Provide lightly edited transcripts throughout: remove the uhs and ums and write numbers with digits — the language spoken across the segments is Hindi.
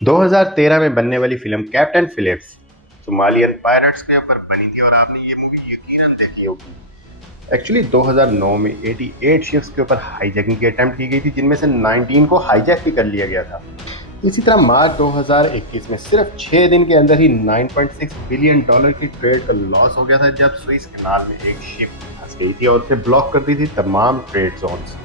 2013 में बनने वाली film Captain Phillips Somalian pirates के ऊपर बनी थी और आपने ये मूवी यकीनन देखी होगी। एक्चुअली 2009 में 88 शिप्स के ऊपर हाईजैकिंग की अटेम्प्ट की गई थी, जिनमें से 19 को हाईजैक भी कर लिया गया था। इसी तरह मार्च 2021 में सिर्फ 6 दिन के अंदर ही 9.6 बिलियन डॉलर की ट्रेड का लॉस हो गया था, जब स्विस कनाल में एक शिप फंस गई थी और उसे ब्लॉक कर दी थी तमाम ट्रेड जोन्स।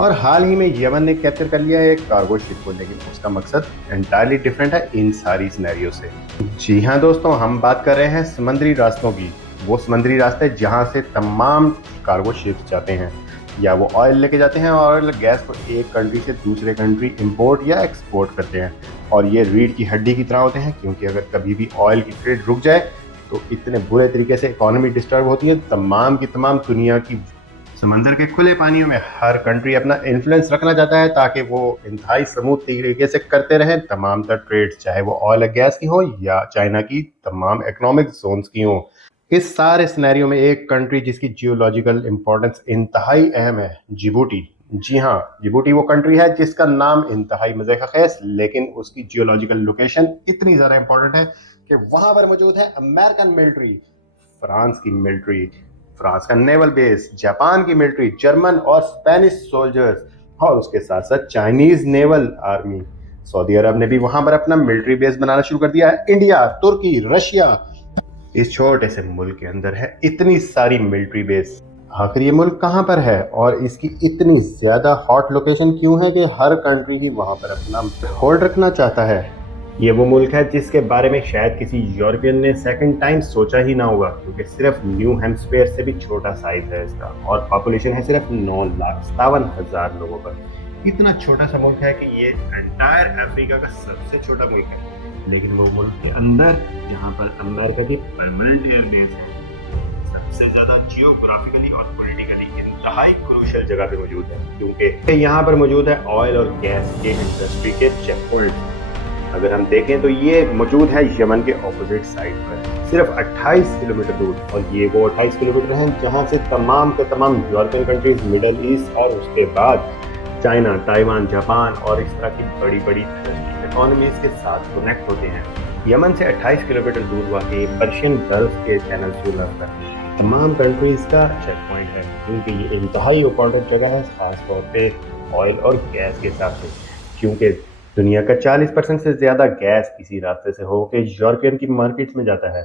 और हाल ही में यमन ने कैप्चर कर लिया है एक कार्गो शिप को, लेकिन उसका मकसद एंटायरली डिफरेंट है इन सारी सिनेरियो से। जी हाँ दोस्तों, हम बात कर रहे हैं समुद्री रास्तों की। वो समुद्री रास्ते जहाँ से तमाम कार्गो शिप्स जाते हैं, या वो ऑयल लेके जाते हैं और गैस को एक कंट्री से दूसरे कंट्री इंपोर्ट या एक्सपोर्ट करते हैं। और ये रीढ़ की हड्डी की तरह होते हैं, क्योंकि अगर कभी भी ऑयल की ट्रेड रुक जाए तो इतने बुरे तरीके से इकोनॉमी डिस्टर्ब होती है। तमाम की तमाम दुनिया की समंदर के खुले पानियों में हर कंट्री अपना इन्फ्लुएंस रखना चाहता है, ताकि वो इंतहाई स्मूथ तरीके से करते रहें तमाम तर ट्रेड्स, चाहे वो ऑयल गैस की हो या चाइना की तमाम इकोनॉमिक जोन्स की हो। इस सारे सिनेरियो में एक कंट्री जिसकी जियोलॉजिकल इंपॉर्टेंस इंतहाई अहम है, जिबूटी। जी हाँ, जिबूटी वो कंट्री है जिसका नाम इंतहाई मजे का खैस, लेकिन उसकी जियोलॉजिकल लोकेशन इतनी ज़्यादा इंपॉर्टेंट है कि वहां पर मौजूद है अमेरिकन मिलिट्री, फ्रांस की मिलिट्री, फ्रांस का नेवल बेस, जापान की मिलिट्री, जर्मन और स्पेनिश सोल्जर्स, और उसके साथ साथ चाइनीज नेवल आर्मी। सऊदी अरब ने भी वहां पर अपना मिलिट्री बेस बनाना शुरू कर दिया है। इंडिया, तुर्की, रशिया, इस छोटे से मुल्क के अंदर है इतनी सारी मिलिट्री बेस। आखिर ये मुल्क कहाँ पर है और इसकी इतनी ज्यादा हॉट लोकेशन क्यों है कि हर कंट्री ही वहां पर अपना होल्ड रखना चाहता है? ये वो मुल्क है जिसके बारे में शायद किसी यूरोपियन ने सेकंड टाइम सोचा ही ना होगा, क्योंकि सिर्फ न्यू हेम्स्फेयर से भी छोटा साइज है इसका और पॉपुलेशन है सिर्फ 9,57,000 लोगों पर। इतना छोटा सा मुल्क है कि ये एंटायर अफ्रीका का सबसे छोटा मुल्क है, लेकिन वो मुल्क के अंदर जहाँ पर अमेरिका की परमानेंट एयरबेस है, सबसे ज्यादा जियोग्राफिकली और पॉलिटिकली इंतहाई क्रूशियल जगह पे मौजूद है, क्योंकि यहाँ पर मौजूद है ऑयल और गैस के इंडस्ट्री के चेक पॉइंट। अगर हम देखें तो ये मौजूद है यमन के ऑपोजिट साइड पर, सिर्फ 28 किलोमीटर दूर। और ये वो 28 किलोमीटर हैं जहां से तमाम के तमाम यूरोपियन कंट्रीज, मिडल ईस्ट और उसके बाद चाइना, ताइवान, जापान और इस तरह की बड़ी बड़ी इकोनॉमीज के साथ कनेक्ट होते हैं। यमन से 28 किलोमीटर दूर वाकई पर्शियन गल्फ के चैनल थ्रू पर तमाम कंट्रीज का चेक पॉइंट है, क्योंकि ये इंतहाई इंपॉर्टेंट जगह है, खासतौर पे ऑयल और गैस के हिसाब से, क्योंकि दुनिया का 40% से ज़्यादा गैस किसी रास्ते से होकर यूरोपियन की मार्केट्स में जाता है।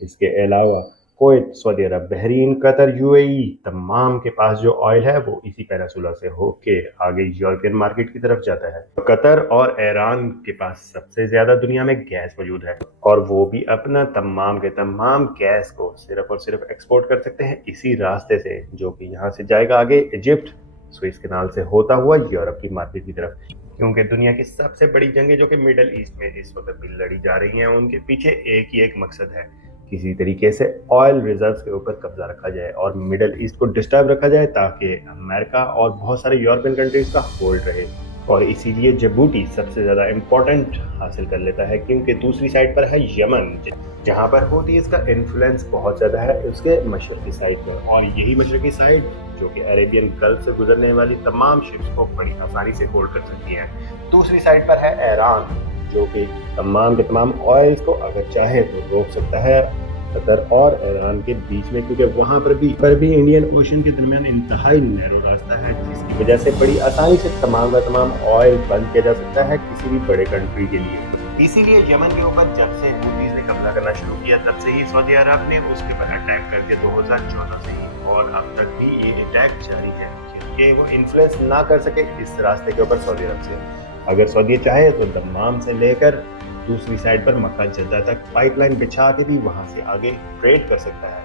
इसके अलावा कुवैत, सऊदी अरब, बहरीन, कतर, यूएई, तमाम के पास जो ऑयल है वो इसी पेनिसुला से होके आगे यूरोपियन मार्केट की तरफ जाता है। कतर और ईरान के पास सबसे ज़्यादा दुनिया में गैस मौजूद है, और वो भी अपना तमाम के तमाम गैस को सिर्फ और सिर्फ एक्सपोर्ट कर सकते हैं इसी रास्ते से, जो कि यहाँ से जाएगा आगे इजिप्ट, स्विस कैनाल से होता हुआ यूरोप की मार्केट की तरफ। क्योंकि दुनिया की सबसे बड़ी जंगें जो कि मिडल ईस्ट में इस वक्त भी लड़ी जा रही हैं, उनके पीछे एक ही एक मकसद है, किसी तरीके से ऑयल रिजर्व्स के ऊपर कब्जा रखा जाए और मिडल ईस्ट को डिस्टर्ब रखा जाए, ताकि अमेरिका और बहुत सारे यूरोपियन कंट्रीज का होल्ड रहे। और इसीलिए जिबूटी सबसे ज़्यादा इम्पोर्टेंट हासिल कर लेता है, क्योंकि दूसरी साइड पर है यमन, जहाँ पर हूथीज़ का इन्फ्लुएंस बहुत ज़्यादा है उसके मशरकी साइड पर। और यही मशरकी साइड जो कि अरेबियन गल्फ से गुजरने वाली तमाम शिप्स को बड़ी आसानी से होल्ड कर सकती हैं। दूसरी साइड पर है ईरान, जो कि तमाम के तमाम ऑयल्स को अगर चाहे तो रोक सकता है कतर और ईरान के बीच में, क्योंकि वहां पर भी इंडियन ओशन के दरमियान इंतहाई नैरो रास्ता है, जिसकी वजह से बड़ी आसानी से तमाम का तमाम ऑयल बंद किया जा सकता है किसी भी बड़े कंट्री के लिए। इसीलिए यमन के ऊपर जब से हूथीज ने कब्जा करना शुरू किया, तब से ही सऊदी अरब ने उसके ऊपर अटैक कर दिया 2014 से ही, और अब तक भी ये अटैक जारी है कि वो इन्फ्लुएंस ना कर सके इस रास्ते के ऊपर सऊदी अरब से। अगर सऊदी चाहे तो दम्माम से लेकर दूसरी साइड पर मक्का जद्दा तक पाइपलाइन बिछा के भी वहां से आगे ट्रेड कर सकता है,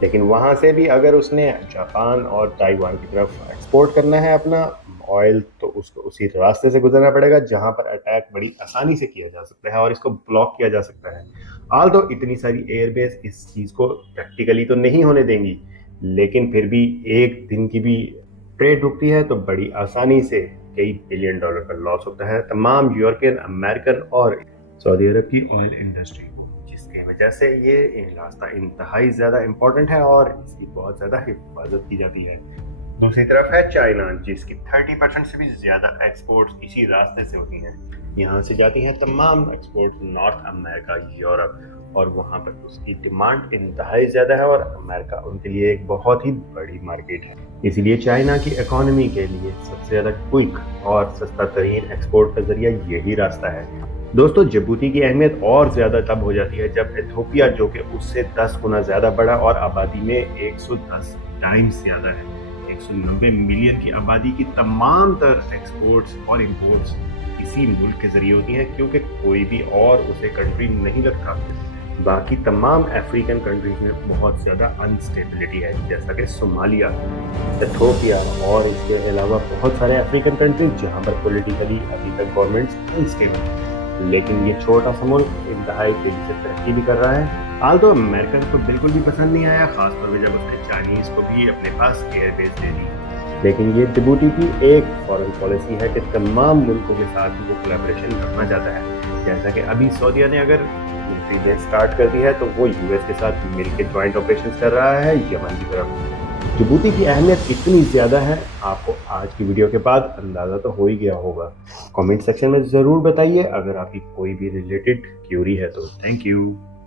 लेकिन वहां से भी अगर उसने जापान और ताइवान की तरफ एक्सपोर्ट करना है अपना ऑयल, तो उसको उसी रास्ते से गुजरना पड़ेगा जहां पर अटैक बड़ी आसानी से किया जा सकता है और इसको ब्लॉक किया जा सकता है। आल तो इतनी सारी एयरबेस इस चीज़ को प्रैक्टिकली तो नहीं होने देंगी, लेकिन फिर भी एक दिन की भी ट्रेड रुकती है तो बड़ी आसानी से कई बिलियन डॉलर का लॉस होता है तमाम यूरोपियन, अमेरिकन और सऊदी अरब की ऑयल इंडस्ट्री को, जिसकी वजह से ये रास्ता इंतहाई ज़्यादा इम्पोर्टेंट है और इसकी बहुत ज़्यादा हिफाजत की जाती है। दूसरी तरफ है चाइना, जिसकी 30% से भी ज़्यादा एक्सपोर्ट्स इसी रास्ते से होती हैं। यहाँ से जाती हैं तमाम एक्सपोर्ट्स नॉर्थ अमेरिका, यूरोप, और वहाँ पर उसकी डिमांड इंतहाई ज़्यादा है और अमेरिका उनके लिए एक बहुत ही बड़ी मार्केट है। इसीलिए चाइना की इकोनॉमी के लिए सबसे ज़्यादा क्विक और सस्ता तरीन एक्सपोर्ट का जरिया यही रास्ता है। दोस्तों, जिबूती की अहमियत और ज़्यादा तब हो जाती है जब इथियोपिया, जो कि उससे 10 गुना ज़्यादा बड़ा और आबादी में 110 टाइम्स ज़्यादा है, 190 मिलियन की आबादी की तमाम तर एक्सपोर्ट्स और इंपोर्ट्स इसी मुल्क के जरिए होती हैं, क्योंकि कोई भी और उसे कंट्री नहीं लगता। बाकी तमाम अफ्रीकन कंट्रीज में बहुत ज़्यादा अनस्टेबिलिटी है, जैसा कि सोमालिया, इथियोपिया और इसके अलावा बहुत सारे अफ्रीकन कंट्रीज जहाँ पर पॉलिटिकली अभी तक गवर्नमेंट्स अनस्टेबल है। लेकिन ये छोटा सा मुल्क इंतहाई तेजी से तरक्की भी कर रहा है। हाल तो अमेरिकन को बिल्कुल भी पसंद नहीं आया, खासतौर पर जब उसने चाइनीज को भी अपने पास एयरबेस दे दी। लेकिन ये जिबूती की एक फॉरेन पॉलिसी है कि तमाम मुल्कों के साथ वो कोलैबोरेशन करना चाहता है। जैसा कि अभी सऊदीया ने अगर दूसरी बेस स्टार्ट कर दी है, तो वो यूएस के साथ मिलकर ज्वाइंट ऑपरेशन कर रहा है यमन की तरफ। जिबूती की अहमियत इतनी ज़्यादा है, आपको आज की वीडियो के बाद अंदाज़ा तो हो ही गया होगा। कमेंट सेक्शन में ज़रूर बताइए अगर आपकी कोई भी रिलेटेड क्यूरी है तो। Thank you.